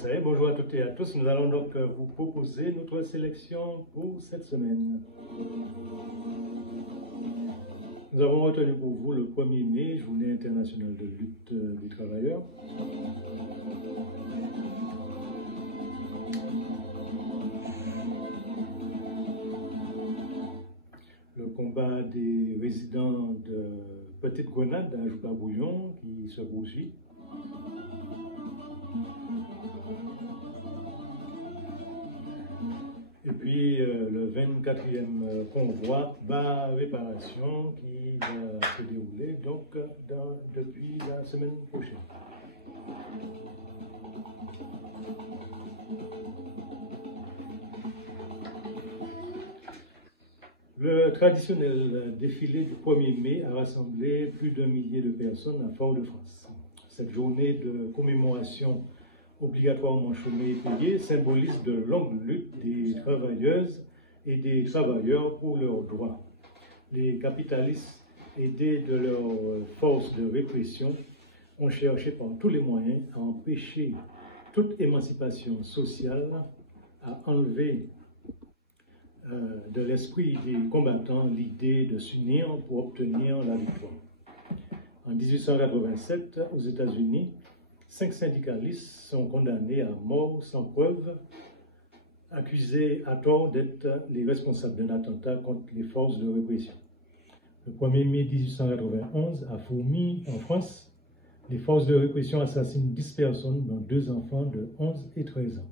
Ça y est, bonjour à toutes et à tous. Nous allons donc vous proposer notre sélection pour cette semaine. Nous avons retenu pour vous le 1er mai, Journée internationale de lutte des travailleurs. Le combat des résidents de Petite Grenade à Joupa-Bouillon qui se poursuit. Et puis le 24e convoi bas réparation qui va se dérouler donc depuis la semaine prochaine. Le traditionnel défilé du 1er mai a rassemblé plus d'1 millier de personnes à Fort-de-France. Cette journée de commémoration obligatoirement chômée et payée symbolise de longues luttes des travailleuses et des travailleurs pour leurs droits. Les capitalistes, aidés de leurs forces de répression, ont cherché par tous les moyens à empêcher toute émancipation sociale, à enlever de l'esprit des combattants l'idée de s'unir pour obtenir la victoire. En 1887, aux États-Unis, 5 syndicalistes sont condamnés à mort sans preuve, accusés à tort d'être les responsables d'un attentat contre les forces de répression. Le 1er mai 1891, à Fourmies, en France, les forces de répression assassinent 10 personnes, dont 2 enfants de 11 et 13 ans.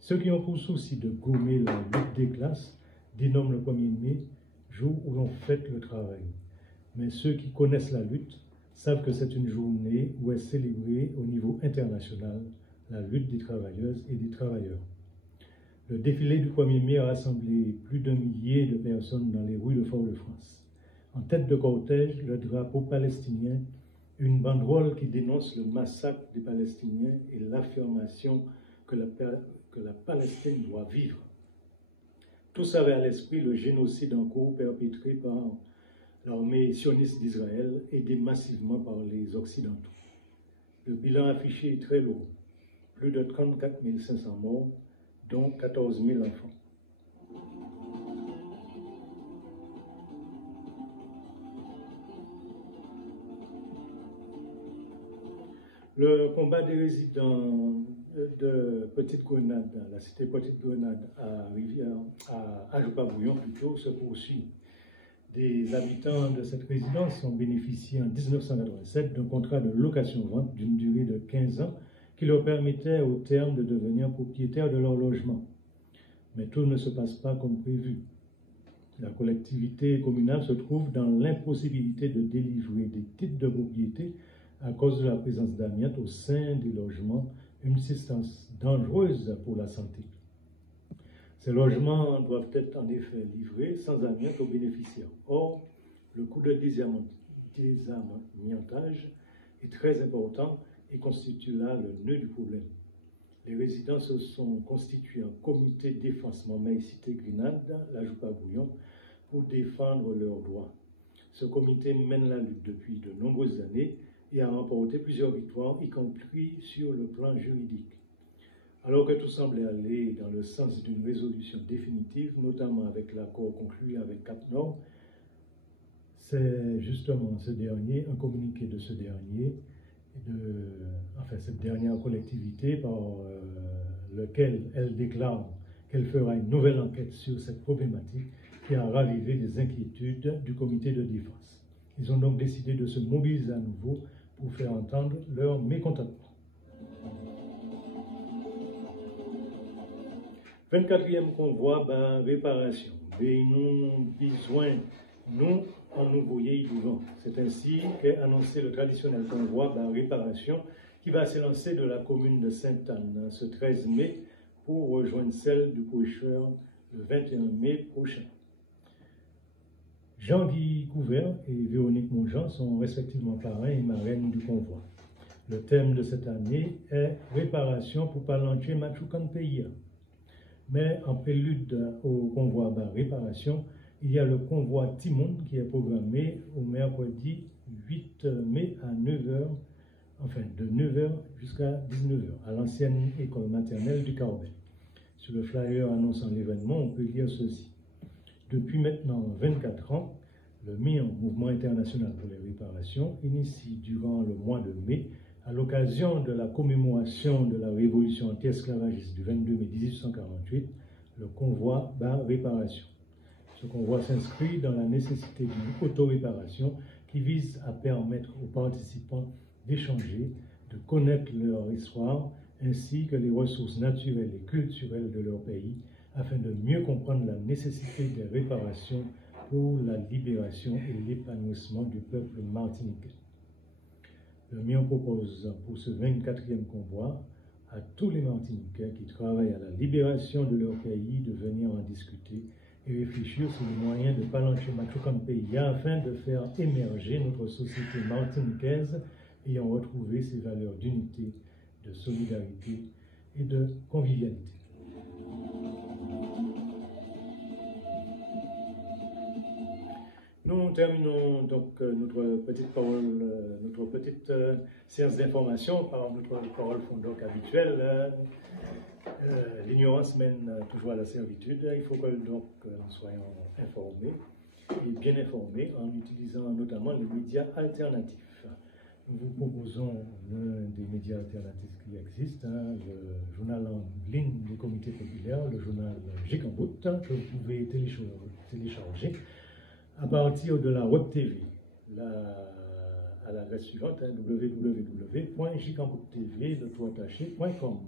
Ceux qui ont pour souci de gommer la lutte des classes dénomment le 1er mai jour où l'on fête le travail. Mais ceux qui connaissent la lutte savent que c'est une journée où est célébrée au niveau international la lutte des travailleuses et des travailleurs. Le défilé du 1er mai a rassemblé plus d'1 millier de personnes dans les rues de Fort-de-France. En tête de cortège, le drapeau palestinien, une banderole qui dénonce le massacre des Palestiniens et l'affirmation que la Palestine doit vivre. Tous avaient à l'esprit le génocide en cours perpétré par l'armée sioniste d'Israël, aidée massivement par les Occidentaux. Le bilan affiché est très lourd, plus de 34 500 morts, dont 14 000 enfants. Le combat des résidents de Petite Grenade, la cité Petite Grenade à Joupa-Bouillon plutôt, se poursuit. Des habitants de cette résidence ont bénéficié en 1987 d'un contrat de location-vente d'une durée de 15 ans qui leur permettait au terme de devenir propriétaires de leur logement. Mais tout ne se passe pas comme prévu. La collectivité communale se trouve dans l'impossibilité de délivrer des titres de propriété à cause de la présence d'amiante au sein des logements, une substance dangereuse pour la santé. Ces logements doivent être en effet livrés sans amiante aux bénéficiaires. Or, le coût de désamiantage est très important et constitue là le nœud du problème. Les résidents se sont constitués en comité défensement Maïcité Grenade, la Joupa-Bouillon, pour défendre leurs droits. Ce comité mène la lutte depuis de nombreuses années et a remporté plusieurs victoires, y compris sur le plan juridique. Alors que tout semblait aller dans le sens d'une résolution définitive, notamment avec l'accord conclu avec Cap-Nord, c'est justement ce dernier, un communiqué de ce dernier, cette dernière collectivité par lequel elle déclare qu'elle fera une nouvelle enquête sur cette problématique qui a ravivé les inquiétudes du comité de défense. Ils ont donc décidé de se mobiliser à nouveau pour faire entendre leur mécontentement. 24e convoi bas réparation. Nous besoin, nous, en nous voyer devant. C'est ainsi qu'est annoncé le traditionnel convoi bas réparation qui va s'élancer de la commune de Sainte-Anne ce 13 mai pour rejoindre celle du prêcheur le 21 mai prochain. Jean-Guy Couvert et Véronique Monjean sont respectivement parrains et marraines du convoi. Le thème de cette année est « Réparation pour Palanche Machucan Pays ». Mais en prélude au convoi bas réparation, il y a le convoi Timon qui est programmé au mercredi 8 mai à 9 h enfin de 9h jusqu'à 19h, à l'ancienne école maternelle du Carbet. Sur le flyer annonçant l'événement, on peut lire ceci. Depuis maintenant 24 ans, le MIAN, Mouvement international pour les réparations, initie durant le mois de mai, à l'occasion de la commémoration de la révolution anti-esclavagiste du 22 mai 1848, le convoi Bar Réparation. Ce convoi s'inscrit dans la nécessité d'une auto-réparation qui vise à permettre aux participants d'échanger, de connaître leur histoire, ainsi que les ressources naturelles et culturelles de leur pays, afin de mieux comprendre la nécessité des réparations pour la libération et l'épanouissement du peuple martiniquais. Le MIAN propose pour ce 24e convoi à tous les Martiniquais qui travaillent à la libération de leur pays de venir en discuter et réfléchir sur les moyens de Palanche Machucam pays afin de faire émerger notre société martiniquaise ayant retrouvé ses valeurs d'unité, de solidarité et de convivialité. Nous terminons donc notre petite séance d'information par notre parole fondante habituelle. L'ignorance mène toujours à la servitude. Il faut que donc nous soyons informés et bien informés en utilisant notamment les médias alternatifs. Nous vous proposons l'un des médias alternatifs qui existent, le journal en ligne des comités populaires, le journal Gikambout, que vous pouvez télécharger à partir de la Web TV, à l'adresse suivante, www.jicambouttv.com.